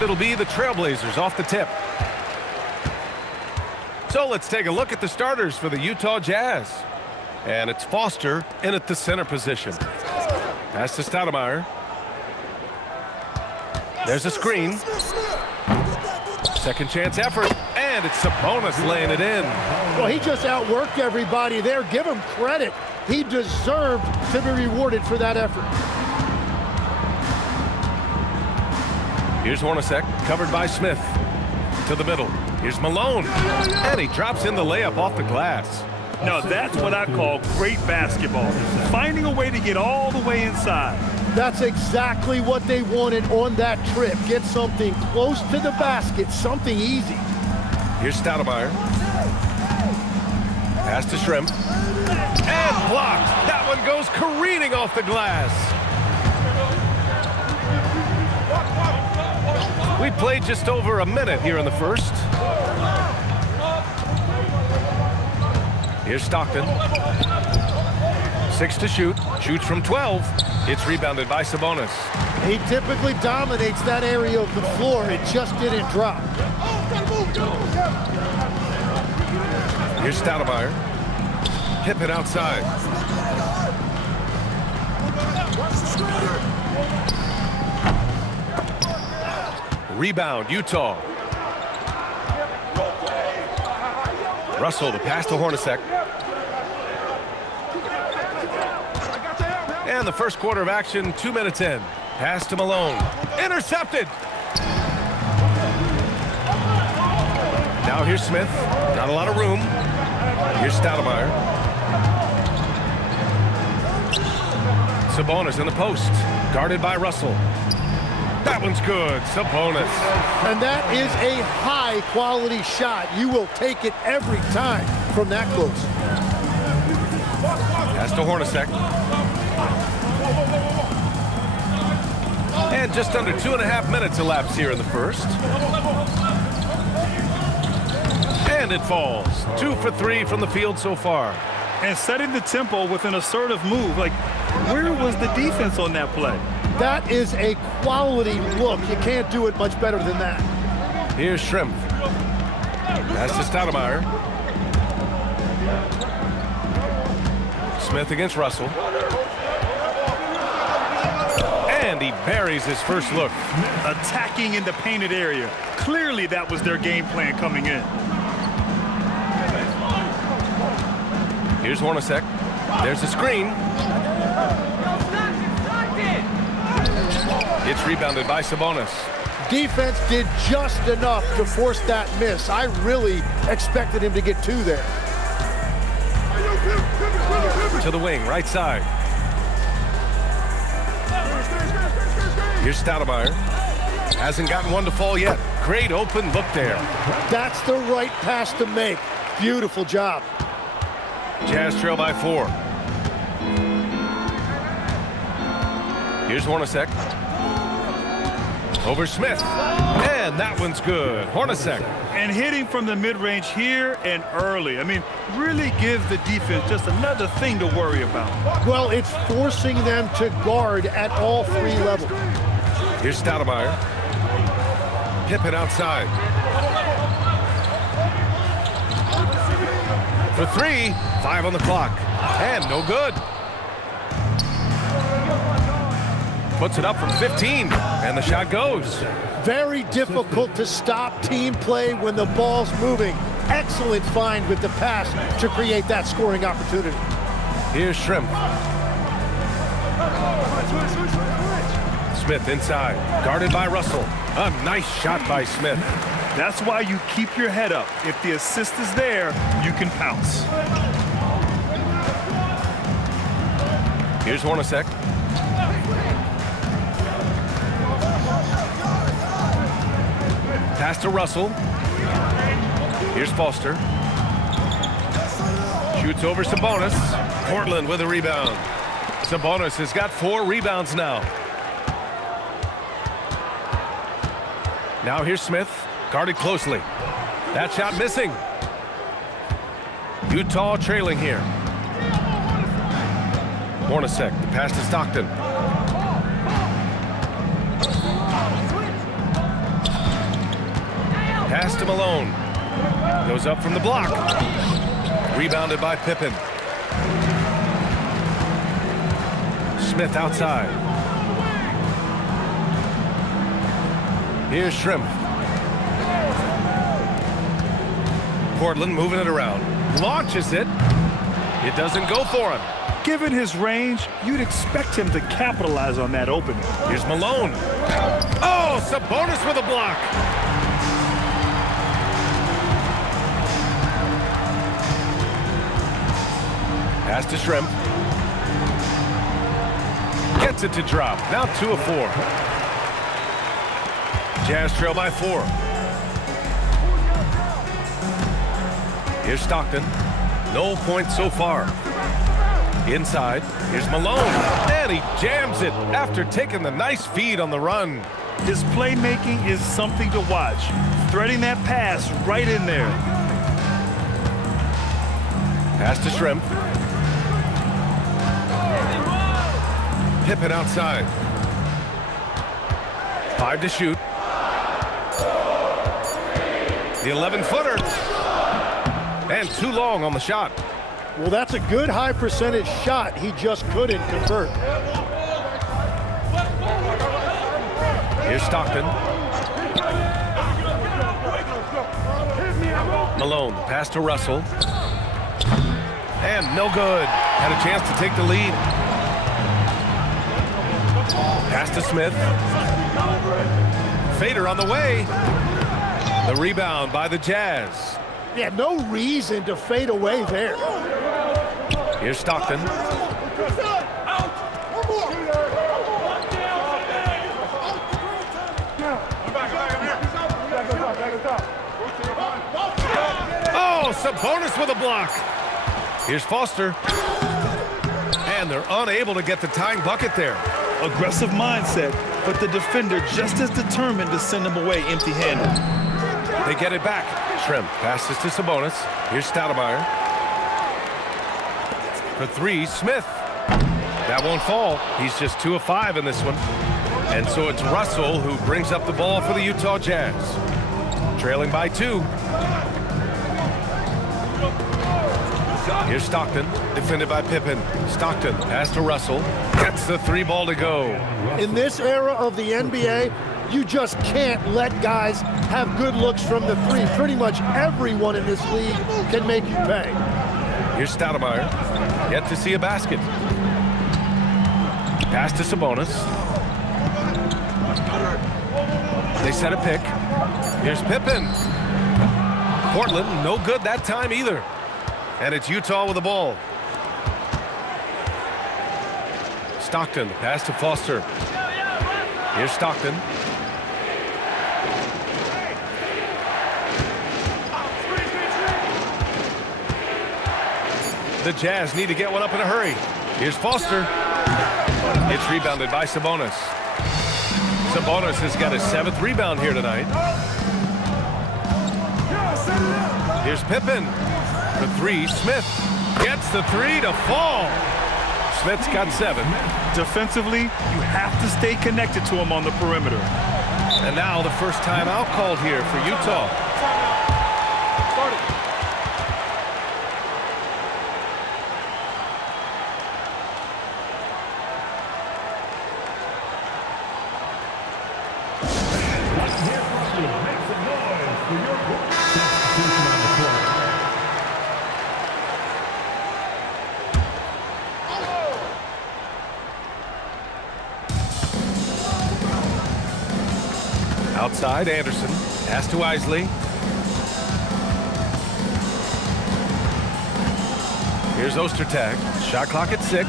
And it'll be the Trailblazers off the tip. So let's take a look at the starters for the Utah Jazz. And it's Foster in at the center position. Pass to Stoudemire. There's a screen. Second chance effort. And it's Sabonis laying it in. Well, he just outworked everybody there. Give him credit. He deserved to be rewarded for that effort. Here's Hornacek, covered by Smith. To the middle. Here's Malone. And he drops in the layup off the glass. No, that's what I call great basketball. Finding a way to get all the way inside. That's exactly what they wanted on that trip. Get something close to the basket, something easy. Here's Stoudemire. Pass to Shrimp. And blocked. That one goes careening off the glass. We played just over a minute here in the first. Here's Stockton. 6 to shoot. Shoots from 12. It's rebounded by Sabonis. He typically dominates that area of the floor. It just didn't drop. Here's Stoudemire. Hip it outside. Rebound, Utah. Russell, the pass to Hornacek. And the first quarter of action, 2 minutes in. Pass to Malone. Intercepted. Now here's Smith. Not a lot of room. Here's Stoudemire. Sabonis in the post. Guarded by Russell. That one's good. Sabonis. And that is a high-quality shot. You will take it every time from that close. Pass to Hornacek. And just under 2.5 minutes elapsed here in the first. And it falls. 2 for 3 from the field so far. And setting the tempo with an assertive move. Like, where was the defense on that play? That is a quality look. You can't do it much better than that. Here's Shrimp. Pass to Stoudemire. Smith against Russell. And he buries his first look. Attacking in the painted area. Clearly that was their game plan coming in. Here's Hornacek. There's a screen. It's rebounded by Sabonis. Defense did just enough to force that miss. I really expected him to get 2 there. To the wing, right side. Here's Stoudemire. Hasn't gotten one to fall yet. Great open look there. That's the right pass to make. Beautiful job. Jazz trail by 4. Here's Hornacek. Over Smith. And that one's good. Hornacek. And hitting from the mid-range here and early. I mean, really gives the defense just another thing to worry about. Well, it's forcing them to guard at all 3 levels. Here's Stoudemire. Hip it outside. For 3, 5 on the clock. And no good. Puts it up from 15, and the shot goes. Very difficult to stop team play when the ball's moving. Excellent find with the pass to create that scoring opportunity. Here's Shrimp. Smith inside, guarded by Russell. A nice shot by Smith. That's why you keep your head up. If the assist is there, you can pounce. Here's Hornacek. Pass to Russell. Here's Foster. Shoots over Sabonis. Portland with a rebound. Sabonis has got 4 rebounds now. Now here's Smith, guarded closely. That shot missing. Utah trailing here. Hornacek, the pass to Stockton. Pass to Malone. Goes up from the block. Rebounded by Pippen. Smith outside. Here's Shrimp. Portland moving it around. Launches it. It doesn't go for him. Given his range, you'd expect him to capitalize on that opening. Here's Malone. Oh, Sabonis with a block. Pass to Shrimp. Gets it to drop. Now 2 of 4. Jazz trail by 4. Here's Stockton. No points so far. Inside, here's Malone. And he jams it after taking the nice feed on the run. His playmaking is something to watch. Threading that pass right in there. Pass to Shrimp. Pippen outside. 5 to shoot. The 11-footer. And too long on the shot. Well, that's a good high percentage shot. He just couldn't convert. Here's Stockton. Malone, pass to Russell. And no good. Had a chance to take the lead. Pass to Smith. Fader on the way. The rebound by the Jazz. Yeah, no reason to fade away there. Here's Stockton. Oh, Sabonis with a block. Here's Foster. And they're unable to get the tying bucket there. Aggressive mindset, but the defender just as determined to send him away empty-handed. They get it back. Shrimp passes to Sabonis. Here's Stoudemire. For 3, Smith. That won't fall. He's just 2 of 5 in this one. And so it's Russell who brings up the ball for the Utah Jazz. Trailing by 2. Here's Stockton, defended by Pippen. Stockton, pass to Russell. Gets the 3 ball to go. In this era of the NBA, you just can't let guys have good looks from the 3. Pretty much everyone in this league can make you pay. Here's Stoudemire. Yet to see a basket. Pass to Sabonis. They set a pick. Here's Pippen. Portland, no good that time either. And it's Utah with the ball. Stockton, pass to Foster. Here's Stockton. The Jazz need to get one up in a hurry. Here's Foster. It's rebounded by Sabonis. Sabonis has got his 7th rebound here tonight. Here's Pippen. For 3, Smith gets the 3 to fall. Smith's got 7. Defensively, you have to stay connected to him on the perimeter. And now the first timeout called here for Utah. Outside, Anderson. Pass to Isley. Here's Ostertag. Shot clock at 6.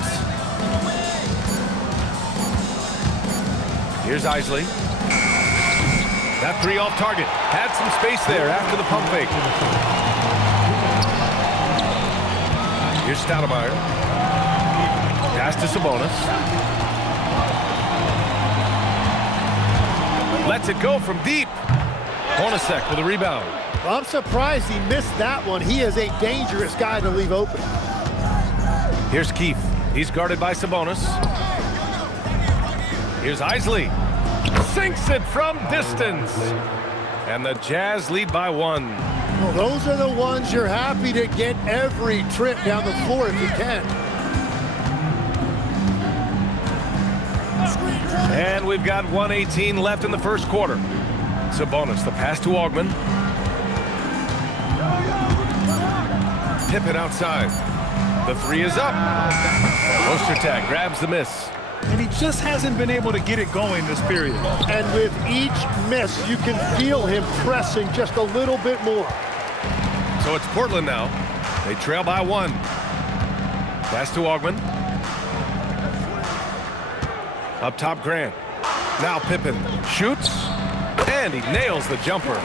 Here's Isley. That 3 off target. Had some space there after the pump fake. Here's Stoudemire. Pass to Sabonis. Lets it go from deep. Hornacek with a rebound. Well, I'm surprised he missed that one. He is a dangerous guy to leave open. Here's Keith. He's guarded by Sabonis. Here's Isley. Sinks it from distance. And the Jazz lead by 1. Well, those are the ones you're happy to get every trip down the floor if you can. And we've got 1:18 left in the first quarter. Sabonis, the pass to Augman. Pippen outside. The 3 is up. Ostertag grabs the miss. And he just hasn't been able to get it going this period. And with each miss, you can feel him pressing just a little bit more. So it's Portland now. They trail by 1. Pass to Augman. Up top, Grant. Now Pippen shoots, and he nails the jumper.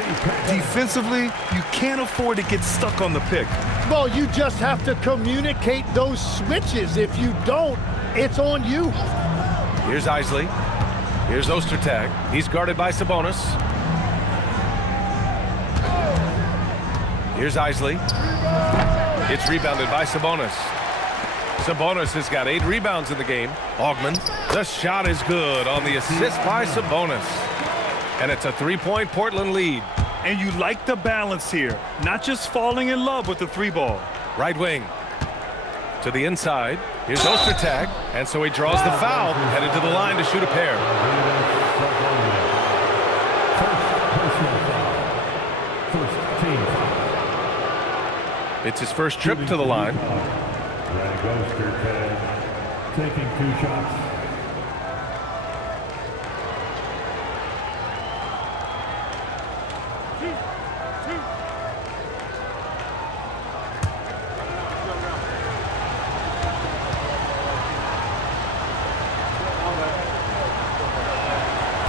Defensively, you can't afford to get stuck on the pick. Well, you just have to communicate those switches. If you don't, it's on you. Here's Isley. Here's Ostertag. He's guarded by Sabonis. Here's Isley. It's rebounded by Sabonis. Sabonis has got 8 rebounds in the game. Augman, the shot is good on the assist by Sabonis. And it's a 3-point Portland lead. And you like the balance here, not just falling in love with the 3 ball. Right wing. To the inside. Here's Ostertag. And so he draws the foul, headed to the line to shoot a pair. It's his first trip to the line. Taking 2 shots.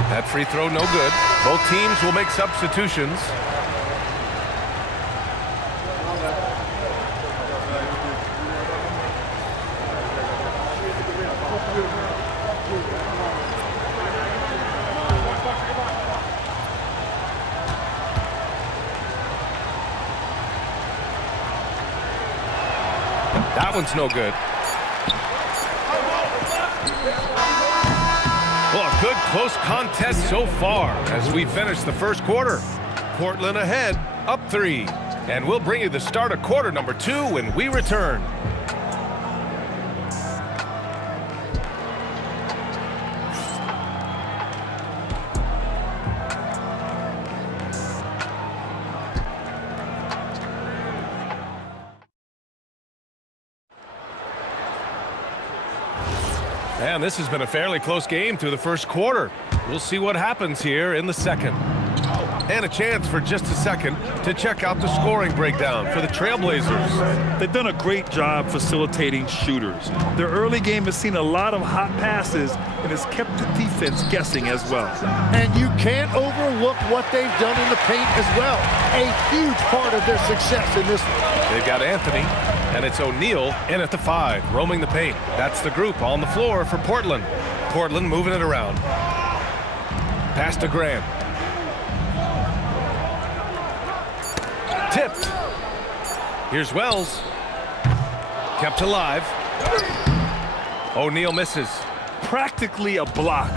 That free throw no good. Both teams will make substitutions. That one's no good. Well, a good close contest so far as we finish the first quarter. Portland ahead, up 3. And we'll bring you the start of quarter number 2 when we return. And this has been a fairly close game through the first quarter. We'll see what happens here in the second. And a chance for just a second to check out the scoring breakdown for the Trailblazers. They've done a great job facilitating shooters. Their early game has seen a lot of hot passes and has kept the defense guessing as well. And you can't overlook what they've done in the paint as well. A huge part of their success in this one. They've got Anthony, and it's O'Neal in at the 5, roaming the paint. That's the group on the floor for Portland. Portland moving it around. Pass to Grant. Tipped. Here's Wells. Kept alive. O'Neal misses. Practically a block.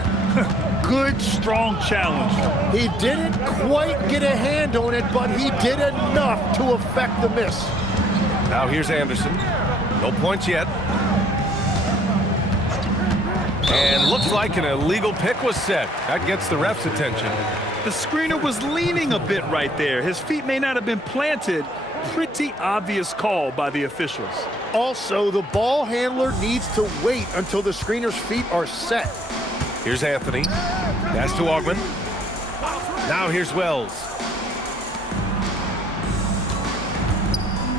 Good, strong challenge. He didn't quite get a hand on it, but he did enough to affect the miss. Now here's Anderson. No points yet. And looks like an illegal pick was set. That gets the ref's attention. The screener was leaning a bit right there. His feet may not have been planted. Pretty obvious call by the officials. Also, the ball handler needs to wait until the screener's feet are set. Here's Anthony. Pass to Augman. Now here's Wells.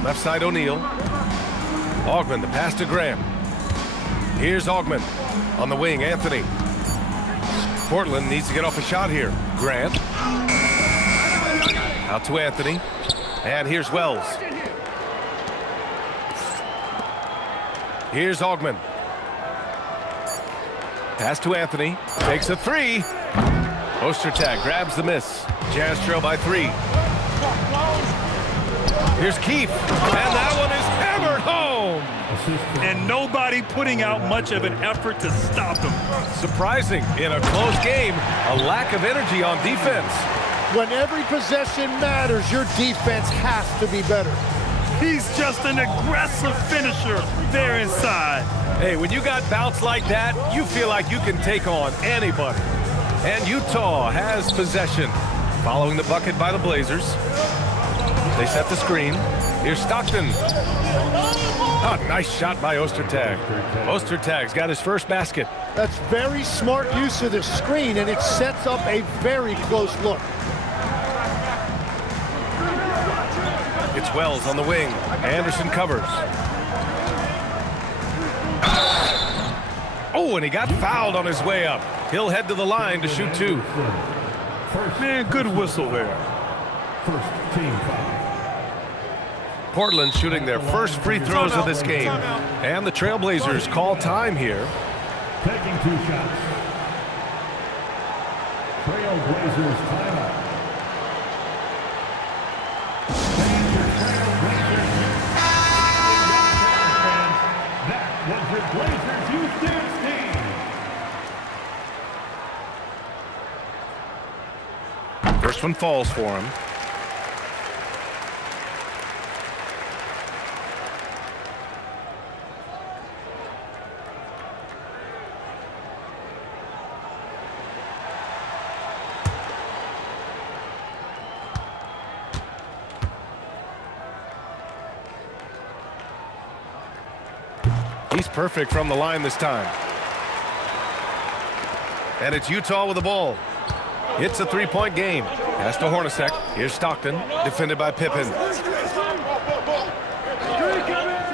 Left side O'Neal. Augman, the pass to Graham. Here's Augman. On the wing, Anthony. Portland needs to get off a shot here. Grant. Out to Anthony. And here's Wells. Here's Augman. Pass to Anthony. Takes a 3. Ostertag grabs the miss. Jazz trail by 3. Here's Keefe. And that one is hammered home. And nobody putting out much of an effort to stop him. Surprising in a close game, a lack of energy on defense. When every possession matters, your defense has to be better. He's just an aggressive finisher there inside. Hey, when you got bounce like that, you feel like you can take on anybody. And Utah has possession. Following the bucket by the Blazers. They set the screen. Here's Stockton. Oh, nice shot by Ostertag. Ostertag's got his first basket. That's very smart use of the screen, and it sets up a very close look. It's Wells on the wing. Anderson covers. Oh, and he got fouled on his way up. He'll head to the line to shoot two. Man, good whistle there. First team foul. Portland shooting their first free throws of this game. And the Trailblazers call time here. Taking 2 shots. Trailblazers timeout. That was your Blazers Houston team. First one falls for him. He's perfect from the line this time. And it's Utah with the ball. It's a 3-point game. Pass to Hornacek. Here's Stockton, defended by Pippen.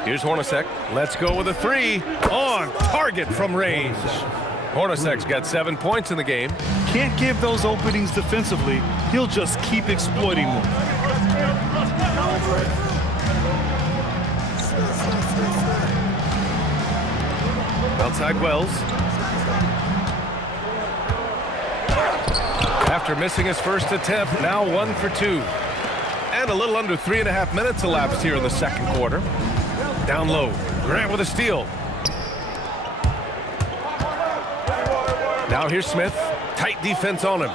Here's Hornacek. Let's go with a 3. On target from range. Hornacek's got 7 points in the game. Can't give those openings defensively. He'll just keep exploiting them. Outside Wells. After missing his first attempt, now 1 for 2. And a little under 3.5 minutes elapsed here in the second quarter. Down low, Grant with a steal. Now here's Smith. Tight defense on him.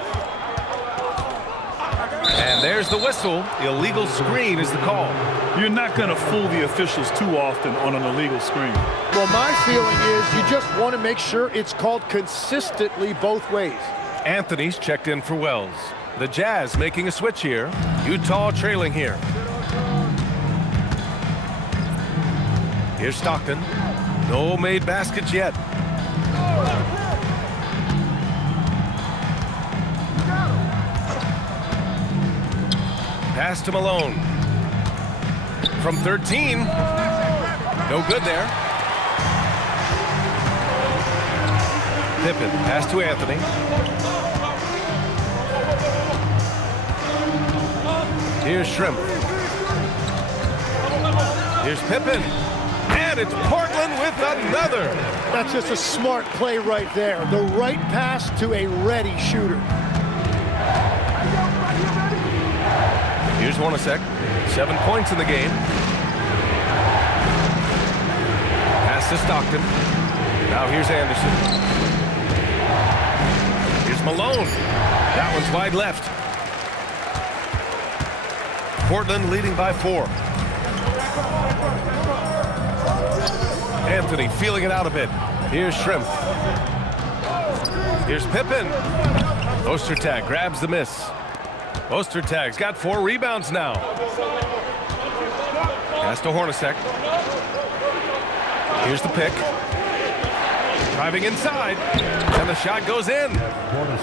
And there's the whistle. Illegal screen is the call. You're not going to fool the officials too often on an illegal screen. Well, my feeling is you just want to make sure it's called consistently both ways. Anthony's checked in for Wells. The Jazz making a switch here. Utah trailing here. Here's Stockton. No made baskets yet. Pass to Malone. From 13. No good there. Pippen. Pass to Anthony. Here's Shrimp. Here's Pippen. And it's Portland with another. That's just a smart play right there. The right pass to a ready shooter. Here's Hornacek. 7 points in the game. Pass to Stockton. Now here's Anderson. Here's Malone. That one's wide left. Portland leading by 4. Anthony feeling it out a bit. Here's Shrimp. Here's Pippen. Ostertag grabs the miss. Ostertag's got 4 rebounds now. Pass to Hornacek. Here's the pick. Driving inside. And the shot goes in.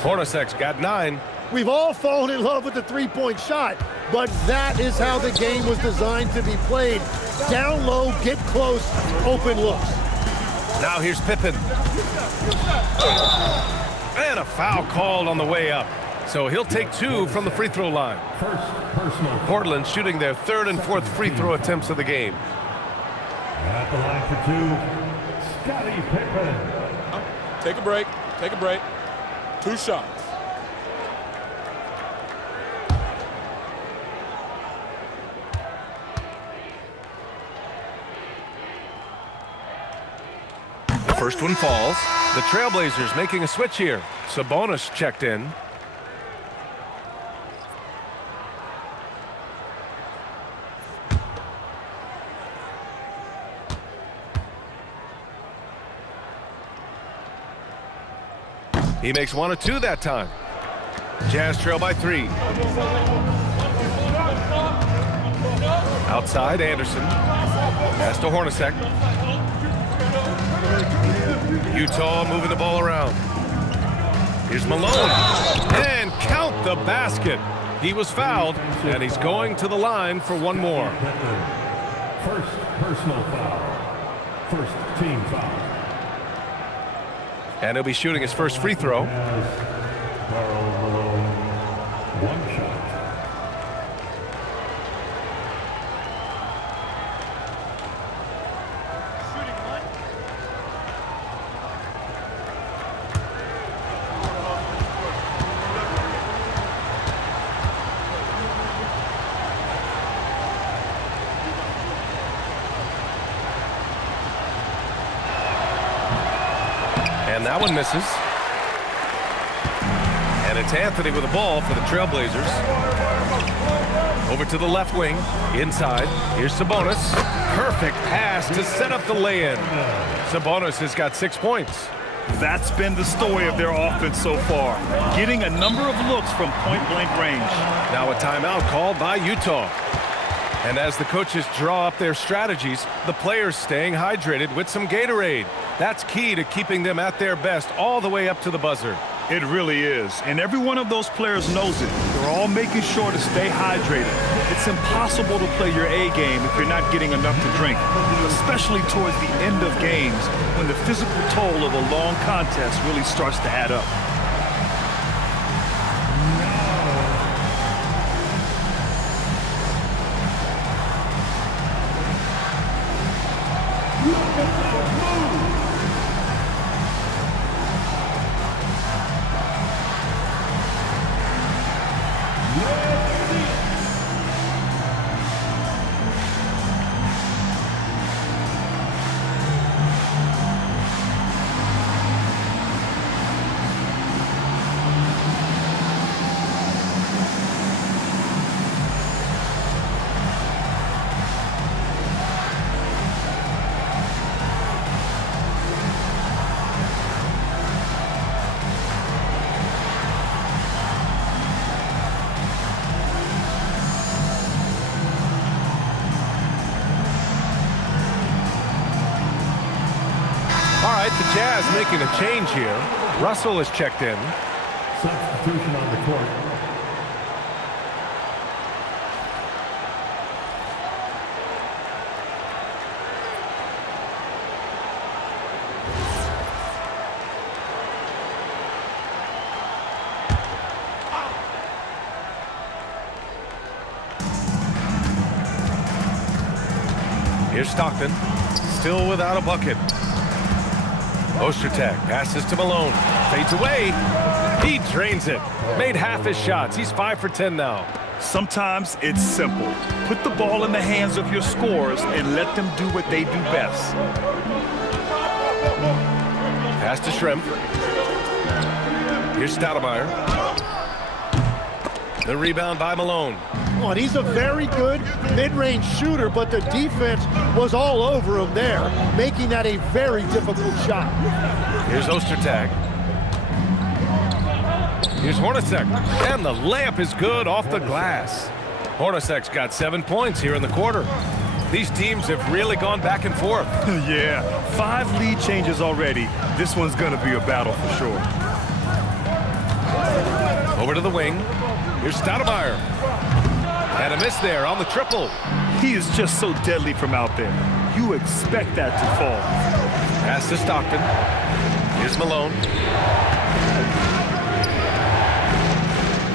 Hornacek's got 9. We've all fallen in love with the three-point shot, but that is how the game was designed to be played. Down low, get close, open looks. Now here's Pippen. And a foul called on the way up. So he'll take 2 from the free throw line. First personal. Portland shooting their 3rd and 4th free throw attempts of the game. At the line for 2, Scottie Pippen. Take a break. Take a break. 2 shots. The first one falls. The Trailblazers making a switch here. Sabonis checked in. He makes 1 of 2 that time. Jazz trail by 3. Outside, Anderson. Pass to Hornacek. Utah moving the ball around. Here's Malone. And count the basket. He was fouled, and he's going to the line for one more. First personal foul. First team foul. And he'll be shooting his first free throw. Karl Malone, 1 shot. And that one misses. And it's Anthony with the ball for the Trailblazers. Over to the left wing. Inside. Here's Sabonis. Perfect pass to set up the lay-in. Sabonis has got 6 points. That's been the story of their offense so far, getting a number of looks from point-blank range. Now a timeout called by Utah. And as the coaches draw up their strategies, the players staying hydrated with some Gatorade. That's key to keeping them at their best all the way up to the buzzer. It really is, and every one of those players knows it. They're all making sure to stay hydrated. It's impossible to play your A game if you're not getting enough to drink, especially towards the end of games when the physical toll of a long contest really starts to add up. All right, the Jazz making a change here. Russell has checked in. Substitution on the court. Here's Stockton, still without a bucket. Ostertag passes to Malone, fades away. He drains it. Made half his shots. He's 5 for 10 now. Sometimes it's simple. Put the ball in the hands of your scorers and let them do what they do best. Pass to Shrimp. Here's Stoudemire. The rebound by Malone. Oh, and he's a very good mid-range shooter, but the defense was all over him there, making that a very difficult shot. Here's Ostertag. Here's Hornacek. And the layup is good off the glass. Hornacek's got 7 points here in the quarter. These teams have really gone back and forth. Yeah, 5 lead changes already. This one's going to be a battle for sure. Over to the wing. Here's Stoudemire. And a miss there on the triple. He is just so deadly from out there. You expect that to fall. Pass to Stockton. Here's Malone.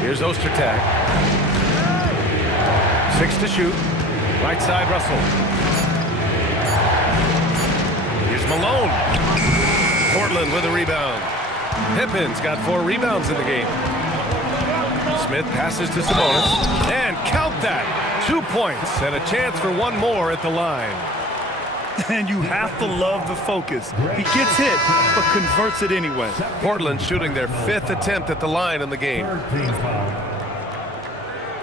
Here's Ostertag. 6 to shoot. Right side, Russell. Here's Malone. Portland with a rebound. Pippen's got 4 rebounds in the game. Smith passes to Sabonis. And count that. 2 points and a chance for one more at the line. And you have to love the focus. He gets hit, but converts it anyway. Portland shooting their 5th attempt at the line in the game. Third team foul.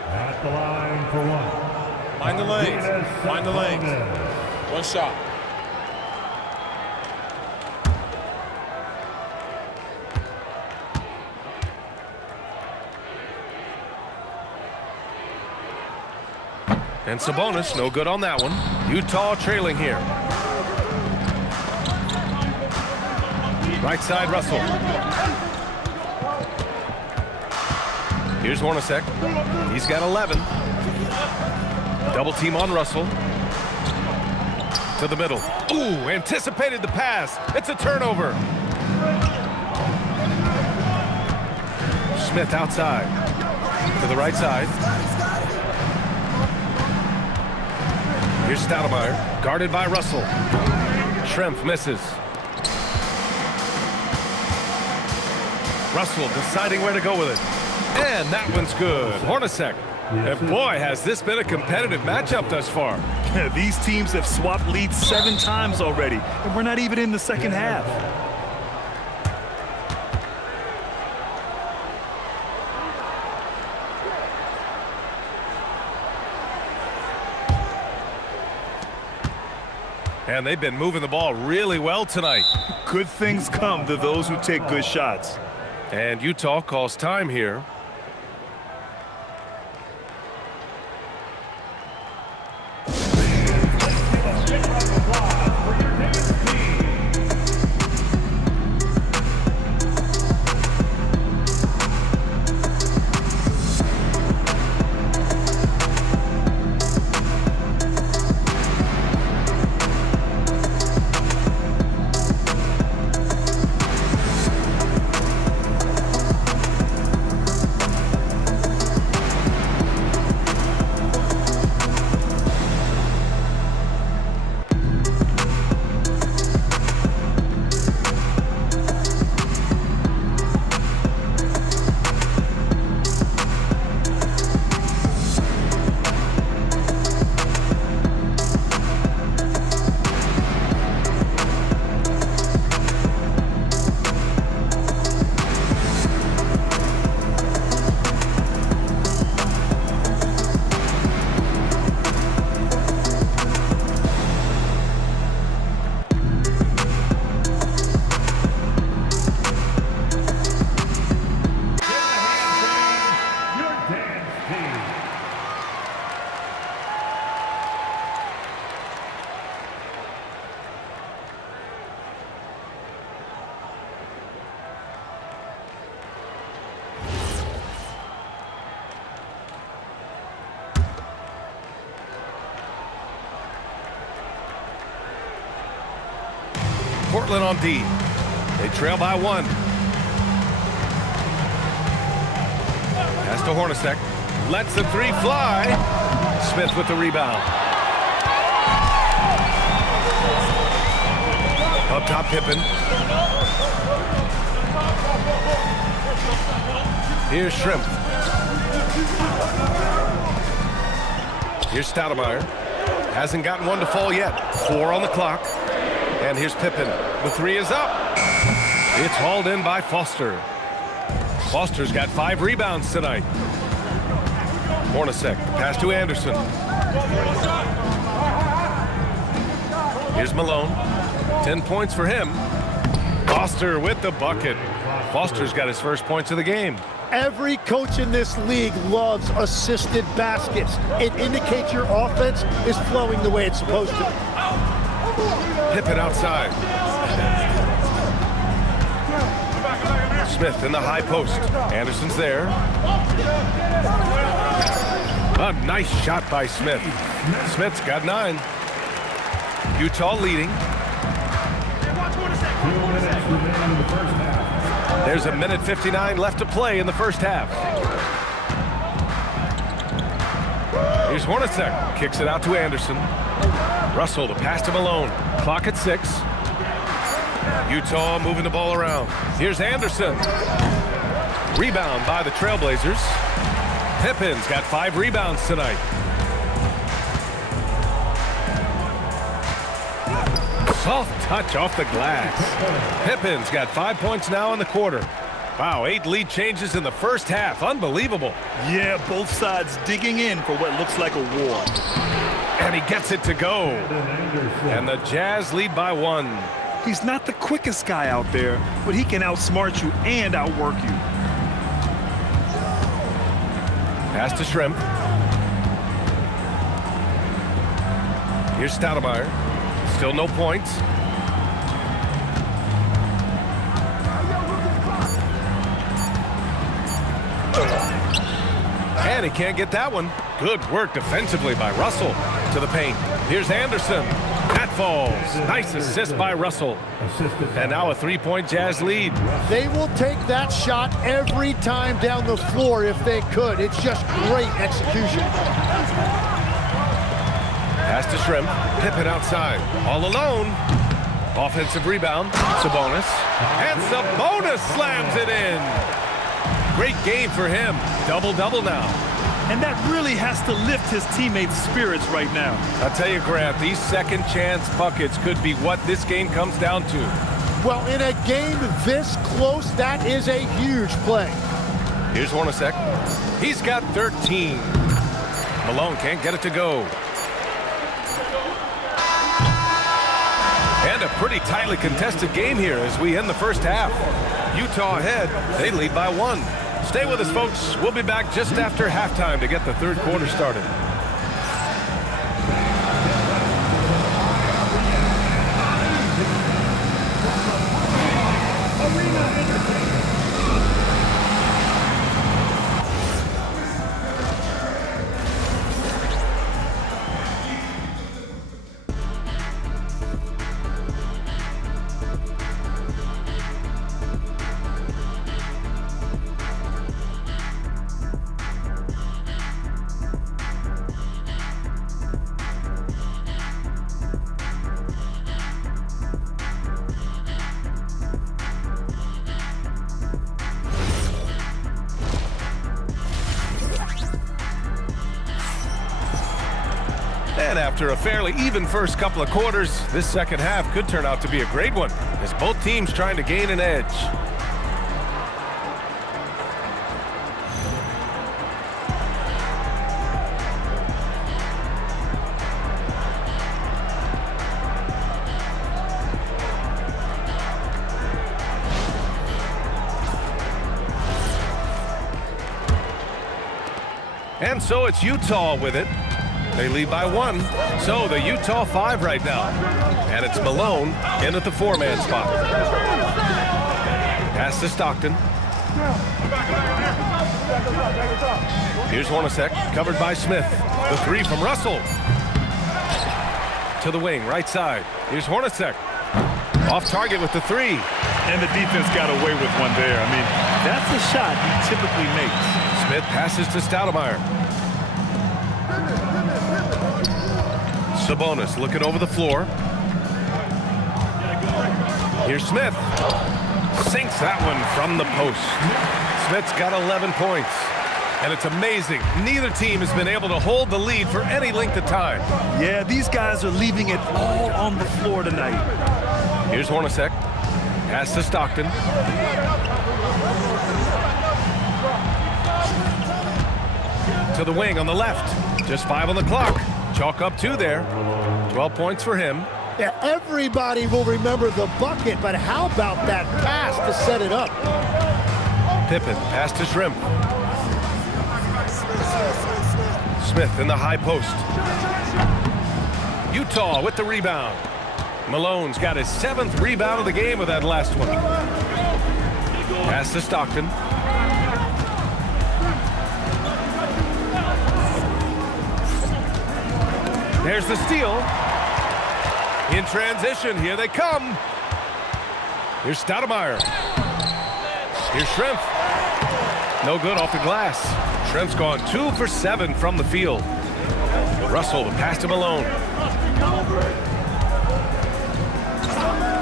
At the line for 1. Mind the lanes. Mind the lanes. 1 shot. And Sabonis, no good on that one. Utah trailing here. Right side, Russell. Here's Hornacek. He's got 11. Double team on Russell. To the middle. Ooh, anticipated the pass. It's a turnover. Smith outside. To the right side. Here's Stoudemire, guarded by Russell. Schrempf misses. Russell deciding where to go with it. And that one's good. Hornacek. And boy, has this been a competitive matchup thus far. These teams have swapped leads 7 times already, and we're not even in the second half. And they've been moving the ball really well tonight. Good things come to those who take good shots. And Utah calls time here. Portland on D. They trail by 1. Pass to Hornacek. Lets the 3 fly. Smith with the rebound. Up top, Pippen. Here's Schrempf. Here's Stoudemire. Hasn't gotten one to fall yet. 4 on the clock. And here's Pippen. The 3 is up. It's hauled in by Foster. Foster's got 5 rebounds tonight. Hornacek, pass to Anderson. Here's Malone. 10 points for him. Foster with the bucket. Foster's got his first points of the game. Every coach in this league loves assisted baskets. It indicates your offense is flowing the way it's supposed to. Pippen outside. Smith in the high post. Anderson's there. A nice shot by Smith. Smith's got 9. Utah leading. There's a minute 59 left to play in the first half. Here's Hornacek. Kicks it out to Anderson. Russell, the pass to Malone. Clock at 6. Utah moving the ball around. Here's Anderson. Rebound by the Trailblazers. Pippen's got 5 rebounds tonight. Soft touch off the glass. Pippen's got 5 points now in the quarter. Wow, 8 lead changes in the first half. Unbelievable. Yeah, both sides digging in for what looks like a war. And he gets it to go. And the Jazz lead by 1. He's not the quickest guy out there, but he can outsmart you and outwork you. Pass to Schrempf. Here's Stoudemire. Still no points. And he can't get that one. Good work defensively by Russell. To the paint. Here's Anderson. That falls. Nice assist by Russell. And now a three-point Jazz lead. They will take that shot every time down the floor if they could. It's just great execution. Pass to Shrimp. Pippen outside. All alone. Offensive rebound. Sabonis. And Sabonis slams it in. Great game for him. Double-double now. And that really has to lift his teammates' spirits right now. I'll tell you, Grant, these second-chance buckets could be what this game comes down to. Well, in a game this close, that is a huge play. Here's Hornacek. He's got 13. Malone can't get it to go. And a pretty tightly contested game here as we end the first half. Utah ahead. They lead by 1. Stay with us, folks. We'll be back just after halftime to get the third quarter started. And after a fairly even first couple of quarters, this second half could turn out to be a great one as both teams trying to gain an edge. And so it's Utah with it. They lead by 1. So the Utah 5 right now. And it's Malone in at the 4-man spot. Pass to Stockton. Here's Hornacek, covered by Smith. The 3 from Russell. To the wing, right side. Here's Hornacek. Off target with the 3. And the defense got away with one there. I mean, that's a shot he typically makes. Smith passes to Stoudemire. Sabonis looking over the floor. Here's Smith. Sinks that one from the post. Smith's got 11 points. And it's amazing. Neither team has been able to hold the lead for any length of time. Yeah, these guys are leaving it all on the floor tonight. Here's Hornacek. Pass to Stockton. To the wing on the left. Just 5 on the clock. Chalk up 2 there. 12 points for him. Yeah, everybody will remember the bucket, but how about that pass to set it up? Pippen, pass to Shrimp. Smith in the high post. Utah with the rebound. Malone's got his 7th rebound of the game with that last one. Pass to Stockton. There's the steal. In transition, here they come. Here's Stoudemire. Here's Shrimp. No good off the glass. Shrimp's gone 2 for 7 from the field. Russell, the pass to Malone.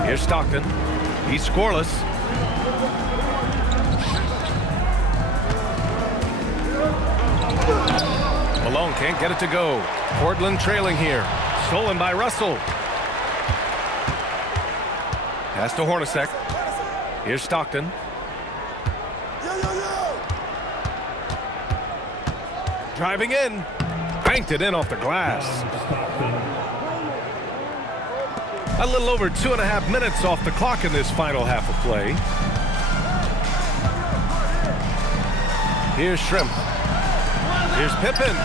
Here's Stockton. He's scoreless. Malone can't get it to go. Portland trailing here. Stolen by Russell. Pass to Hornacek. Here's Stockton. Driving in. Banked it in off the glass. A little over 2.5 minutes off the clock in this final half of play. Here's Shrimp. Here's Pippen.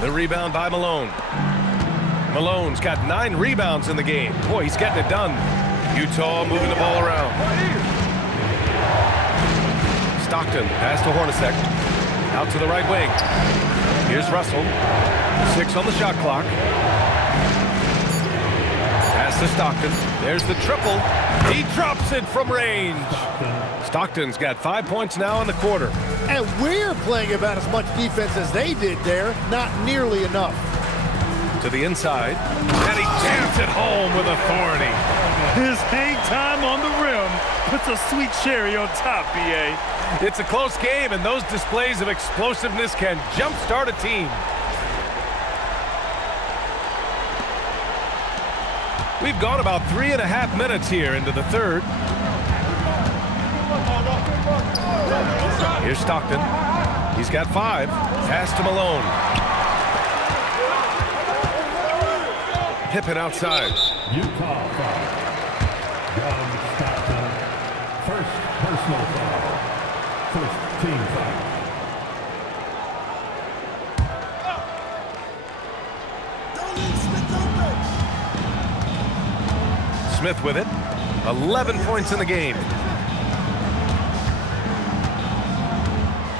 The rebound by Malone. Malone's got 9 rebounds in the game. Boy, he's getting it done. Utah moving the ball around. Stockton, pass to Hornacek. Out to the right wing. Here's Russell. 6 on the shot clock. Pass to Stockton. There's the triple. He drops it from range. Stockton's got 5 points now in the quarter. And we're playing about as much defense as they did there. Not nearly enough. To the inside. And he jams it home with authority. His hang time on the rim puts a sweet cherry on top, B.A. It's a close game, and those displays of explosiveness can jumpstart a team. We've gone about 3.5 minutes here into the third. Here's Stockton. He's got 5. Pass to Malone. Pippen outside. Utah foul. John Stockton. First personal foul. First team foul. Smith with it. 11 points in the game.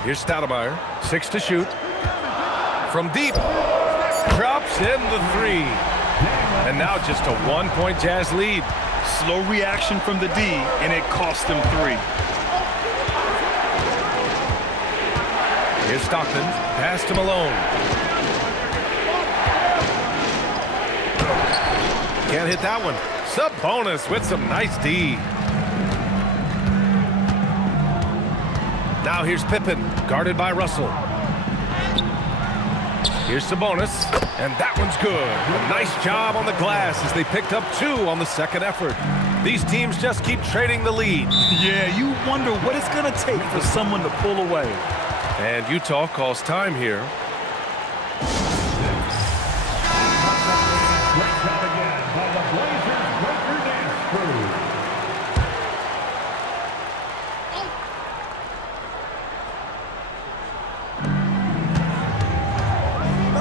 Here's Stoudemire. 6 to shoot. From deep. Drops in the 3. And now just a 1-point Jazz lead. Slow reaction from the D, and it cost him 3. Here's Stockton. Pass to Malone. Can't hit that one. Sabonis with some nice D. Now here's Pippen, guarded by Russell. Here's Sabonis, and that one's good. A nice job on the glass as they picked up 2 on the second effort. These teams just keep trading the lead. Yeah, you wonder what it's going to take for someone to pull away. And Utah calls time here. Breakdown again by the Blazers Breaker Dance Crew.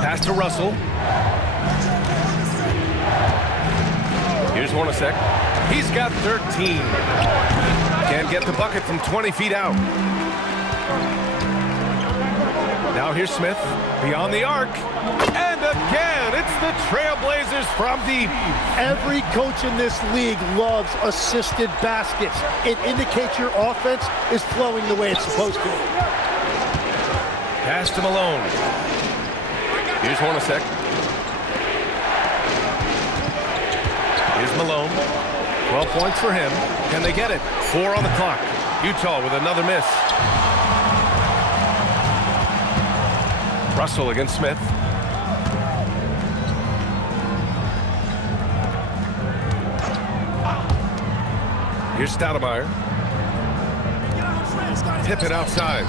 Pass to Russell. Here's Hornacek. He's got 13. Can't get the bucket from 20 feet out. Now here's Smith. Beyond the arc. And again, it's the Trailblazers from deep. Every coach in this league loves assisted baskets. It indicates your offense is flowing the way it's supposed to. Pass to Malone. Here's Hornacek. Here's Malone. 12 points for him. Can they get it? 4 on the clock. Utah with another miss. Russell against Smith. Here's Stoudemire. Pippen outside.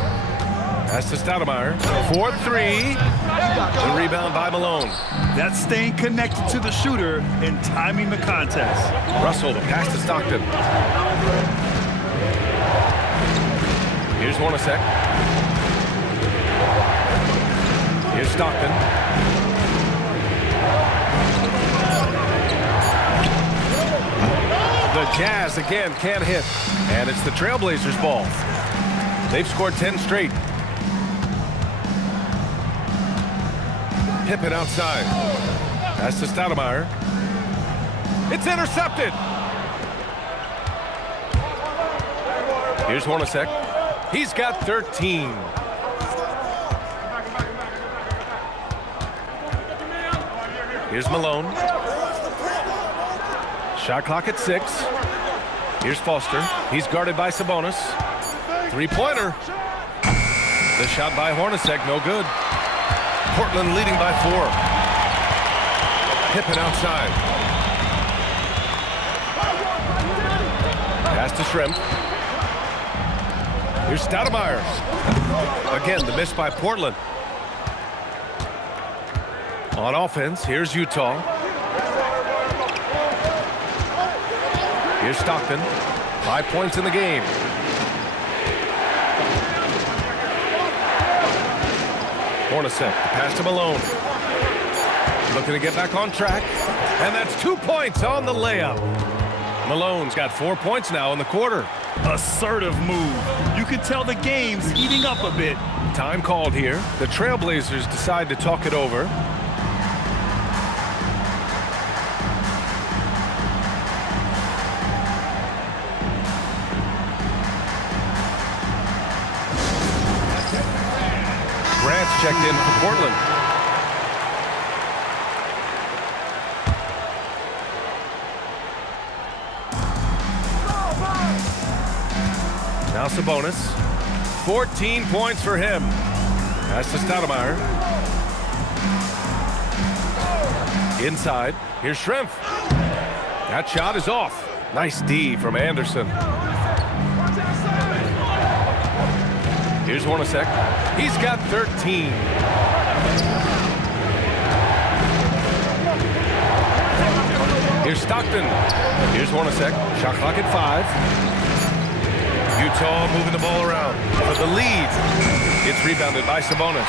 Pass to Stoudemire. 4-3. The rebound by Malone. That's staying connected to the shooter and timing the contest. Russell, the pass to Stockton. Here's Hornacek. Here's Stockton. The Jazz again can't hit. And it's the Trailblazers' ball. They've scored 10 straight. Pippen outside. Pass to Stoudemire. It's intercepted. Here's Hornacek. He's got 13. Here's Malone. Shot clock at 6. Here's Foster. He's guarded by Sabonis. Three-pointer. The shot by Hornacek, no good. Portland leading by 4. Pippen outside. Pass to Shrimp. Here's Stoudemire. Again, the miss by Portland. On offense, here's Utah. Here's Stockton. 5 points in the game. Hornacek, pass to Malone. Looking to get back on track. And that's 2 points on the layup. Malone's got 4 points now in the quarter. Assertive move. You can tell the game's heating up a bit. Time called here. The Trailblazers decide to talk it over. Grant's checked in for Portland. Now Sabonis. 14 points for him. Pass to Stoudemire. Inside. Here's Schrempf. That shot is off. Nice D from Anderson. Here's Hornacek. He's got 13. Here's Stockton. Here's Hornacek. Shot clock at 5. Utah moving the ball around for the lead. It's rebounded by Sabonis.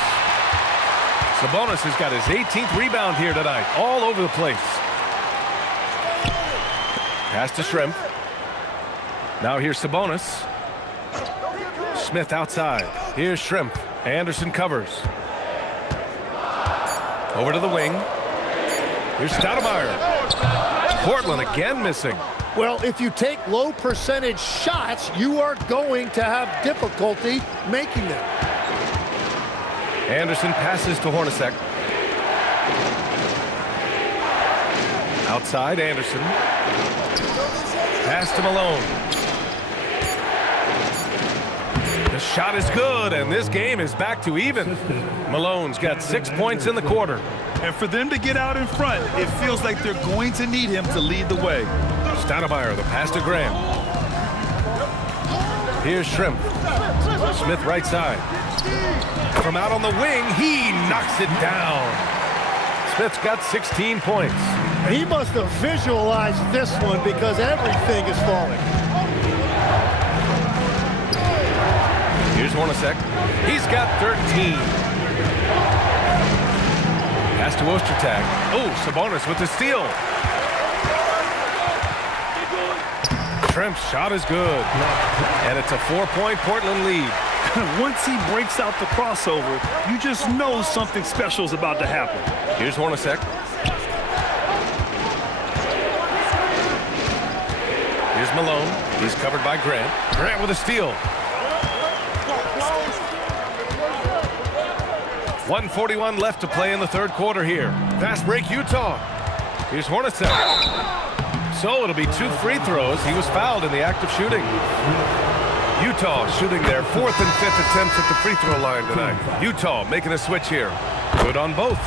Sabonis has got his 18th rebound here tonight. All over the place. Pass to Schrempf. Now here's Sabonis. Smith outside. Here's Schrempf. Anderson covers. Over to the wing. Here's Stoudemire. Portland again missing. Well, if you take low percentage shots, you are going to have difficulty making them. Anderson passes to Hornacek. Outside, Anderson. Pass to Malone. The shot is good, and this game is back to even. Malone's got 6 points in the quarter. And for them to get out in front, it feels like they're going to need him to lead the way. Stoudemire, the pass to Grant. Here's Schrempf. Smith right side. From out on the wing, he knocks it down. Smith's got 16 points. He must have visualized this one because everything is falling. Here's Hornacek. He's got 13. Pass to Ostertag. Oh, Sabonis with the steal. Schrempf's shot is good. And it's a 4-point Portland lead. Once he breaks out the crossover, you just know something special is about to happen. Here's Hornacek. Here's Malone. He's covered by Grant. Grant with a steal. 1:41 left to play in the third quarter here. Fast break, Utah. Here's Hornacek. So it'll be 2 free throws. He was fouled in the act of shooting. Utah shooting their 4th and 5th attempts at the free throw line tonight. Utah making a switch here. Good on both.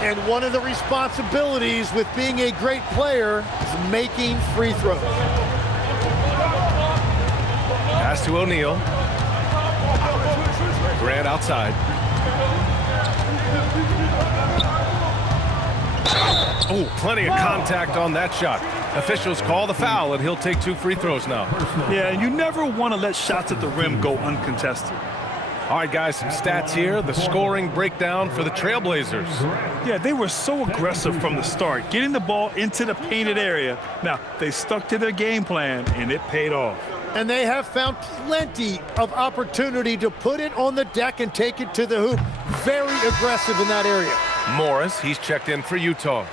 And one of the responsibilities with being a great player is making free throws. Pass to O'Neal. Grant outside. Oh, plenty of contact on that shot. Officials call the foul, and he'll take 2 free throws now. Yeah, and you never want to let shots at the rim go uncontested. All right, guys, some stats here. The scoring breakdown for the Trailblazers. Yeah, they were so aggressive from the start, getting the ball into the painted area. Now, they stuck to their game plan, and it paid off. And they have found plenty of opportunity to put it on the deck and take it to the hoop. Very aggressive in that area. Morris, he's checked in for Utah.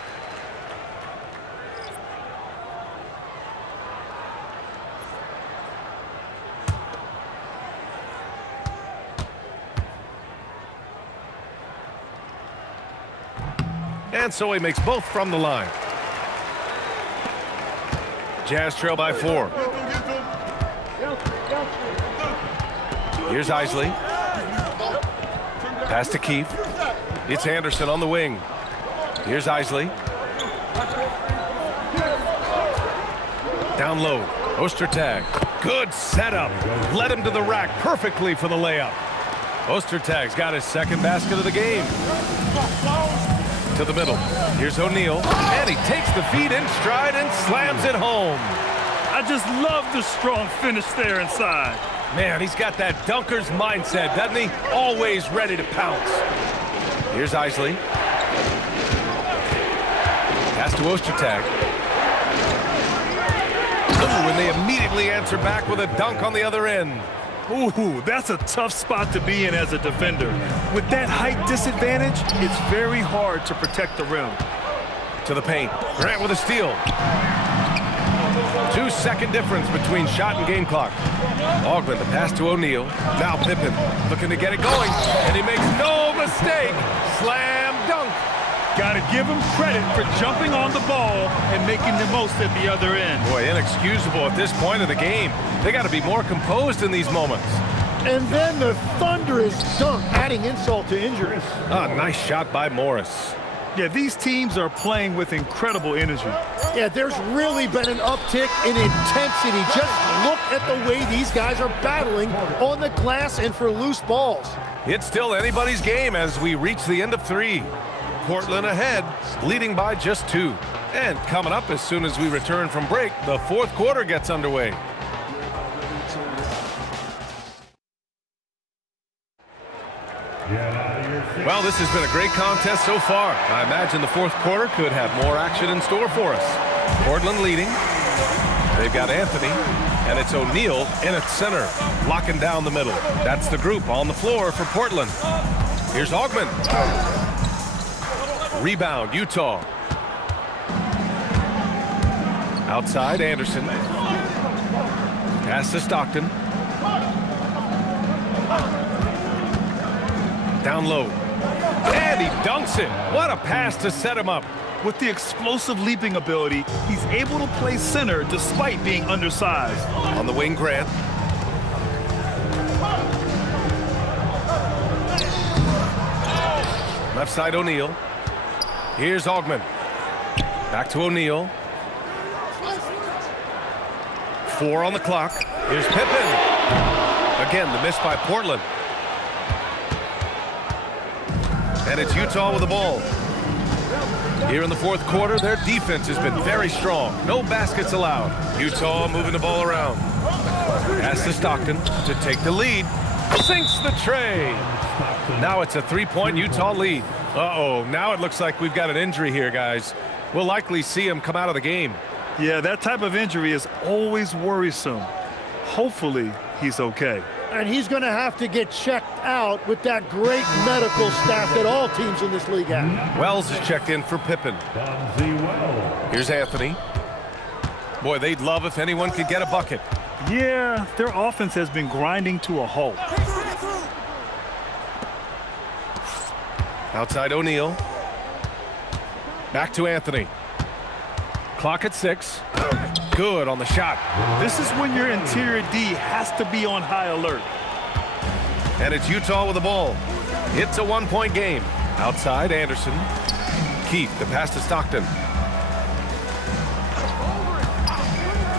And so he makes both from the line. Jazz trail by 4. Here's Isley. Pass to Keith. It's Anderson on the wing. Here's Isley. Down low. Ostertag. Good setup. Led him to the rack perfectly for the layup. Ostertag's got his 2nd basket of the game. To the middle. Here's O'Neal. And he takes the feed in stride and slams it home. I just love the strong finish there inside. Man, he's got that dunker's mindset, doesn't he? Always ready to pounce. Here's Isley. Pass to Ostertag. Ooh, and they immediately answer back with a dunk on the other end. Ooh, that's a tough spot to be in as a defender. With that height disadvantage, it's very hard to protect the rim. To the paint. Grant with a steal. 2-second difference between shot and game clock. Augment, the pass to O'Neal. Now Pippen looking to get it going, and he makes no mistake. Slam dunk. Got to give him credit for jumping on the ball and making the most at the other end. Boy, inexcusable at this point of the game. They got to be more composed in these moments. And then the thunderous dunk, adding insult to injury. Ah, nice shot by Morris. Yeah, these teams are playing with incredible energy. Yeah, there's really been an uptick in intensity. Just look at the way these guys are battling on the glass and for loose balls. It's still anybody's game as we reach the end of 3. Portland ahead, leading by just 2. And coming up as soon as we return from break, the 4th quarter gets underway. Well, this has been a great contest so far. I imagine the 4th quarter could have more action in store for us. Portland leading. They've got Anthony, and it's O'Neal in at center, locking down the middle. That's the group on the floor for Portland. Here's Augment. Rebound, Utah. Outside, Anderson. Pass to Stockton. Down low. And he dunks it. What a pass to set him up. With the explosive leaping ability, he's able to play center despite being undersized. On the wing, Grant. Left side, O'Neal. Here's Augment. Back to O'Neal. 4 on the clock. Here's Pippen. Again, the miss by Portland. And it's Utah with the ball. Here in the 4th quarter, their defense has been very strong. No baskets allowed. Utah moving the ball around. Pass to Stockton to take the lead. Sinks the tray. Now it's a 3-point Utah lead. Uh-oh, now it looks like we've got an injury here, guys. We'll likely see him come out of the game. Yeah, that type of injury is always worrisome. Hopefully, he's okay. And he's going to have to get checked out with that great medical staff that all teams in this league have. Wells is checked in for Pippen. Here's Anthony. Boy, they'd love if anyone could get a bucket. Yeah, their offense has been grinding to a halt. Outside O'Neal. Back to Anthony. Clock at 6. Good on the shot. This is when your interior D has to be on high alert. And it's Utah with the ball. It's a 1-point game. Outside, Anderson. Keith, the pass to Stockton.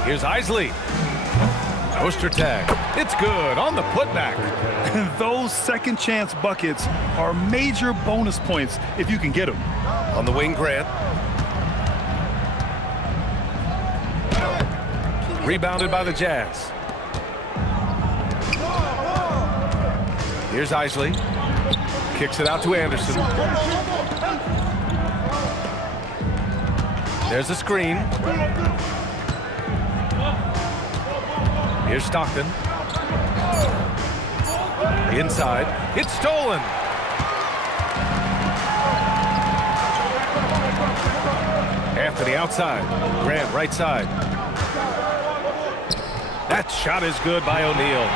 Here's Isley. Ostertag. It's good on the putback. Those second chance buckets are major bonus points if you can get them. On the wing, Grant. Rebounded by the Jazz. Here's Isley. Kicks it out to Anderson. There's a screen. Here's Stockton. Inside. It's stolen. Anthony outside. Grant right side. That shot is good by O'Neal.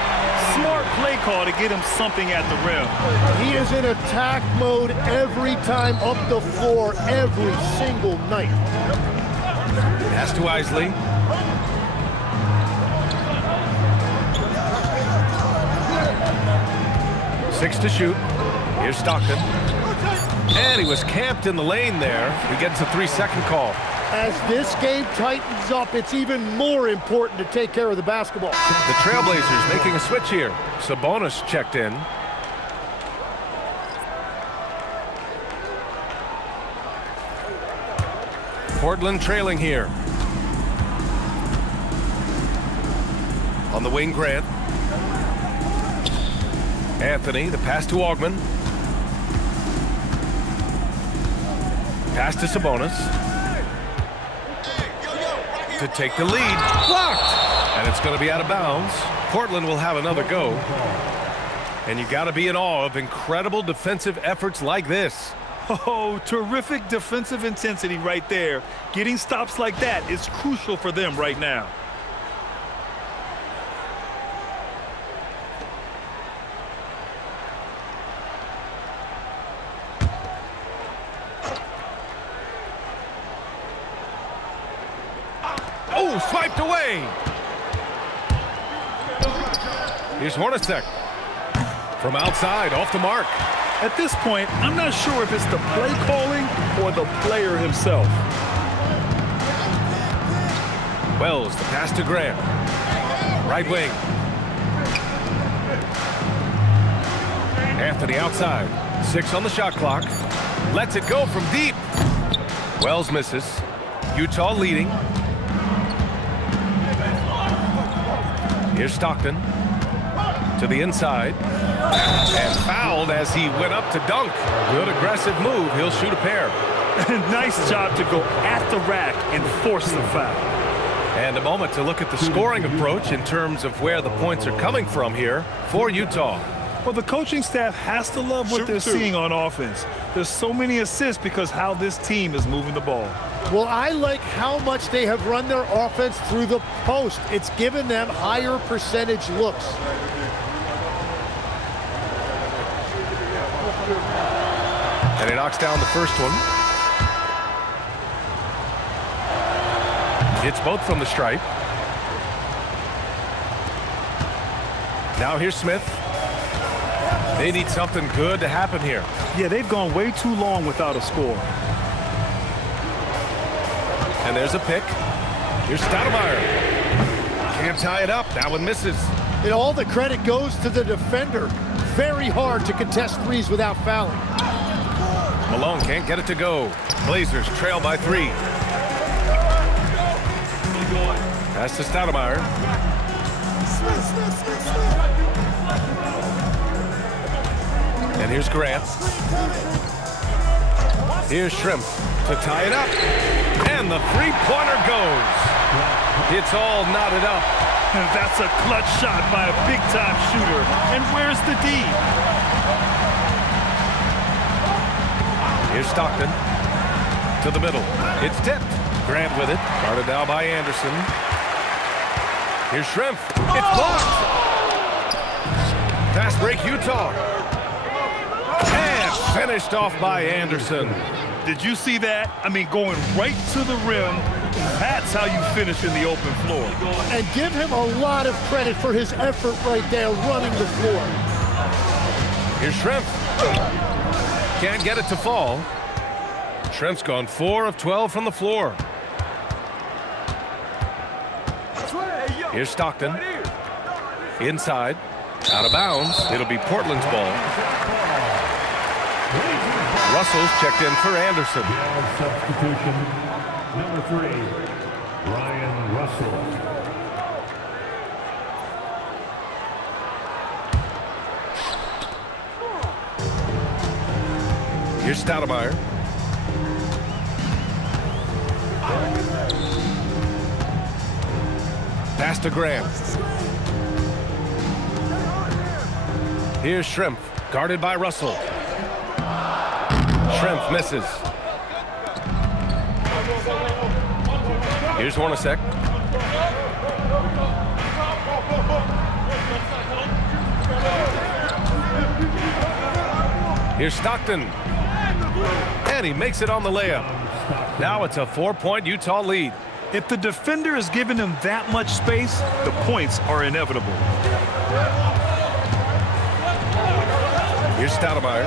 Smart play call to get him something at the rim. He is in attack mode every time up the floor, every single night. Pass to Isley. Six to shoot. Here's Stockton. And he was camped in the lane there. He gets a 3-second call. As this game tightens up, it's even more important to take care of the basketball. The Trailblazers making a switch here. Sabonis checked in. Portland trailing here. On the wing, Grant. Anthony, the pass to Augment. Pass to Sabonis. to take the lead. Blocked! And it's going to be out of bounds. Portland will have another go. And you got to be in awe of incredible defensive efforts like this. Oh, terrific defensive intensity right there. Getting stops like that is crucial for them right now. Oh, swiped away. Here's Hornacek. From outside, off the mark. At this point, I'm not sure if it's the play calling or the player himself. Wells, the pass to Graham. Right wing. Anthony outside. 6 on the shot clock. Lets it go from deep. Wells misses. Utah leading. Here's Stockton. To the inside. And fouled as he went up to dunk. Good aggressive move. He'll shoot a pair. Nice job to go at the rack and force the foul. And a moment to look at the scoring approach in terms of where the points are coming from here for Utah. Well, the coaching staff has to love what they're seeing on offense. There's so many assists because how this team is moving the ball. Well, I like how much they have run their offense through the post. It's given them higher percentage looks. And he knocks down the first one. It's both from the stripe. Now here's Smith. They need something good to happen here. Yeah, they've gone way too long without a score. And there's a pick. Here's Stoudemire. Can't tie it up. That one misses. And all the credit goes to the defender. Very hard to contest threes without fouling. Malone can't get it to go. Blazers trail by 3. Pass to Stoudemire. And here's Grant. Here's Shrimp to tie it up. And the three-pointer goes. It's all knotted up. And that's a clutch shot by a big-time shooter. And where's the D? Here's Stockton to the middle. It's tipped. Grant with it. Guarded now by Anderson. Here's Shrimp. It's blocked. Fast break Utah. And finished off by Anderson. Did you see that? I mean, going right to the rim. That's how you finish in the open floor. And give him a lot of credit for his effort right there running the floor. Here's Shrimp. Can't get it to fall. Shrimp's gone 4 of 12 from the floor. Here's Stockton. Inside. Out of bounds. It'll be Portland's ball. Russell's checked in for Anderson. Substitution number 3, Ryan Russell. Here's Stoudemire. Pass to Graham. Here's Shrimp, guarded by Russell. Shrimp misses. Here's Hornacek. Here's Stockton. And he makes it on the layup. Now it's a 4-point Utah lead. If the defender is giving him that much space, the points are inevitable. Here's Stoudemire.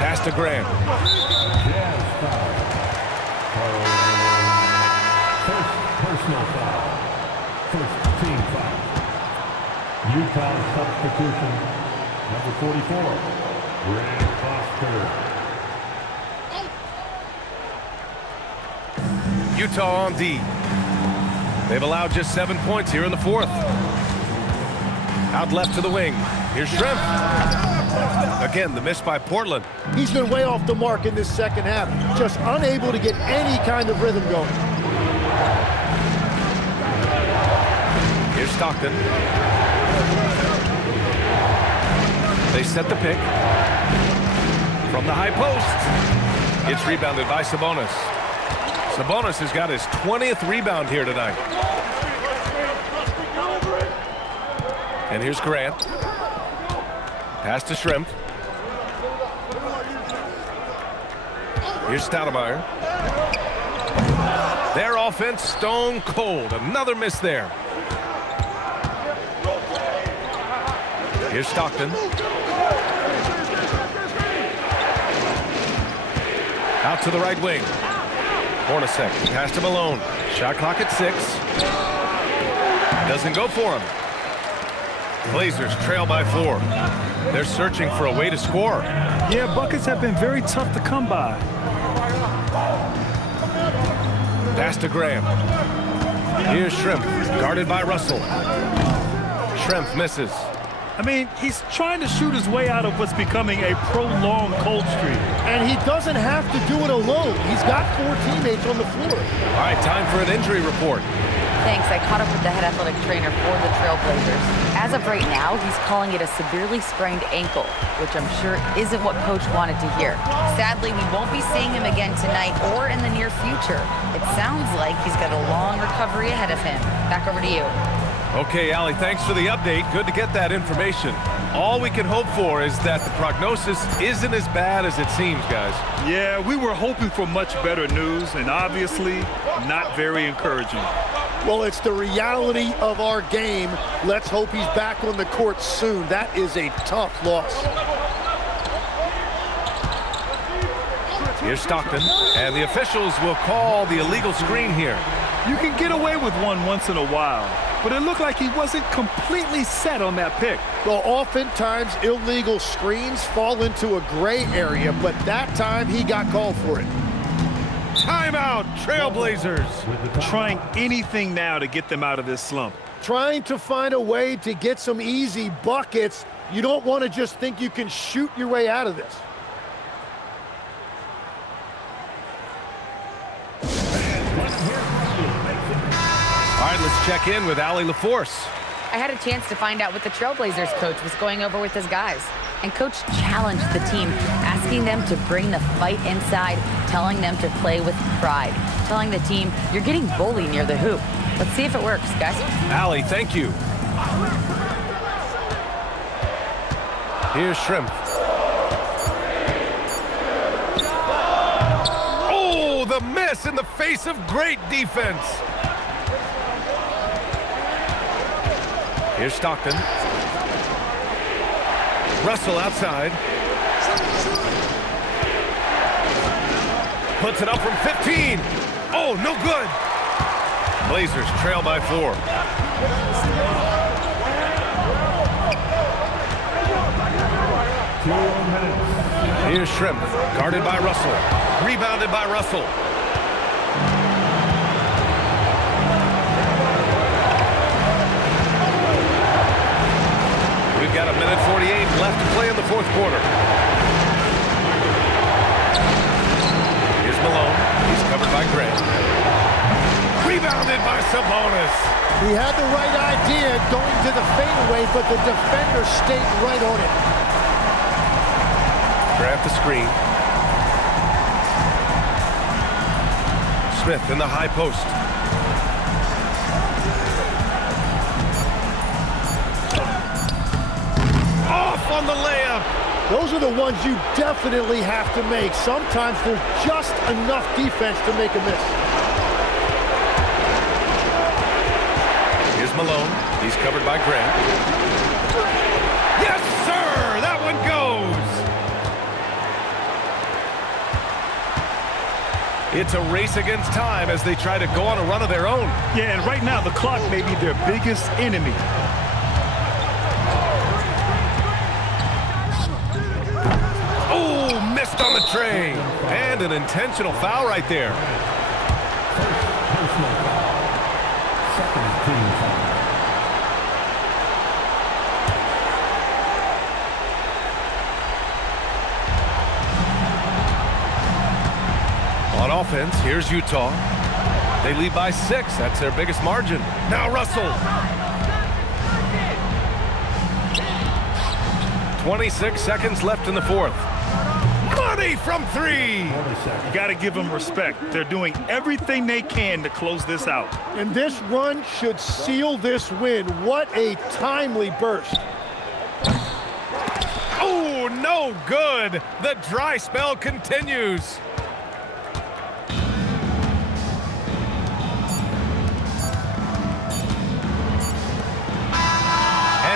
Pass to Graham. First personal foul. First team foul. Utah substitution number 44, Grant Foster. Utah on D. They've allowed just 7 points here in the fourth. Out left to the wing. Here's Shrimp. Again, the miss by Portland. He's been way off the mark in this second half. Just unable to get any kind of rhythm going. Stockton. They set the pick. From the high post. It's rebounded by Sabonis. Sabonis has got his 20th rebound here tonight. And here's Grant. Pass to Shrimp. Here's Stoudemire. Their offense stone cold. Another miss there. Here's Stockton. Out to the right wing. Hornacek. Pass to Malone. Shot clock at 6. Doesn't go for him. Blazers trail by 4. They're searching for a way to score. Yeah, buckets have been very tough to come by. Pass to Graham. Here's Shrimp, guarded by Russell. Shrimp misses. I mean, he's trying to shoot his way out of what's becoming a prolonged cold streak. And he doesn't have to do it alone. He's got 4 teammates on the floor. All right, time for an injury report. Thanks. I caught up with the head athletic trainer for the Trailblazers. As of right now, he's calling it a severely sprained ankle, which I'm sure isn't what Coach wanted to hear. Sadly, we won't be seeing him again tonight or in the near future. It sounds like he's got a long recovery ahead of him. Back over to you. Okay, Allie, thanks for the update. Good to get that information. All we can hope for is that the prognosis isn't as bad as it seems, guys. Yeah, we were hoping for much better news, and obviously not very encouraging. Well, it's the reality of our game. Let's hope he's back on the court soon. That is a tough loss. Here's Stockton, and the officials will call the illegal screen here. You can get away with one once in a while, but it looked like he wasn't completely set on that pick. Well, oftentimes illegal screens fall into a gray area, but that time he got called for it. Timeout, Trailblazers. Trying anything now to get them out of this slump. Trying to find a way to get some easy buckets. You don't want to just think you can shoot your way out of this. All right, let's check in with Allie LaForce. I had a chance to find out what the Trailblazers coach was going over with his guys. And Coach challenged the team, asking them to bring the fight inside, telling them to play with pride, telling the team, you're getting bullied near the hoop. Let's see if it works, guys. Allie, thank you. Here's Shrimp. Oh, the miss in the face of great defense. Here's Stockton. Russell outside. Puts it up from 15. Oh, no good. Blazers trail by 4. Here's Shrimp, guarded by Russell. Rebounded by Russell. We've got 1:48 left to play in the 4th quarter. Here's Malone. He's covered by Grant. Rebounded by Sabonis. He had the right idea going to the fadeaway, but the defender stayed right on it. Grant the screen. Smith in the high post. Off on the layup. Those are the ones you definitely have to make. Sometimes there's just enough defense to make a miss. Here's Malone. He's covered by Grant. Yes, sir! That one goes! It's a race against time as they try to go on a run of their own. Yeah, and right now the clock may be their biggest enemy. Oh, missed on the tray. And an intentional foul right there. On offense, here's Utah. They lead by 6. That's their biggest margin. Now Russell. 26 seconds left in the fourth. Money from three. You got to give them respect. They're doing everything they can to close this out. And this run should seal this win. What a timely burst. Oh, no good. The dry spell continues.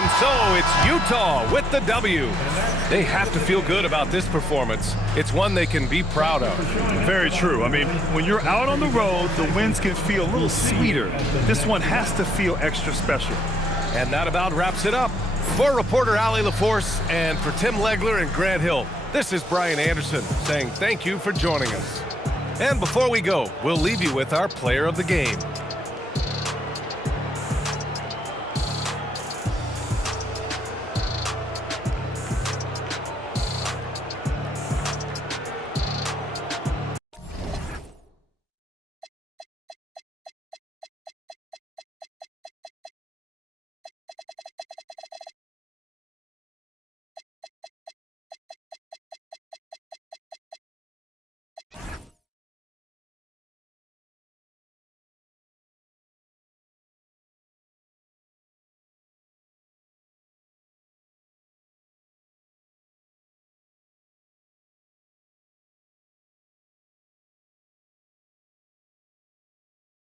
And so it's Utah with the W. They have to feel good about this performance. It's one they can be proud of. Very true. I mean, when you're out on the road, the wins can feel a little sweeter. This one has to feel extra special. And that about wraps it up. For reporter Allie LaForce and for Tim Legler and Grant Hill, this is Brian Anderson saying thank you for joining us. And before we go, we'll leave you with our player of the game.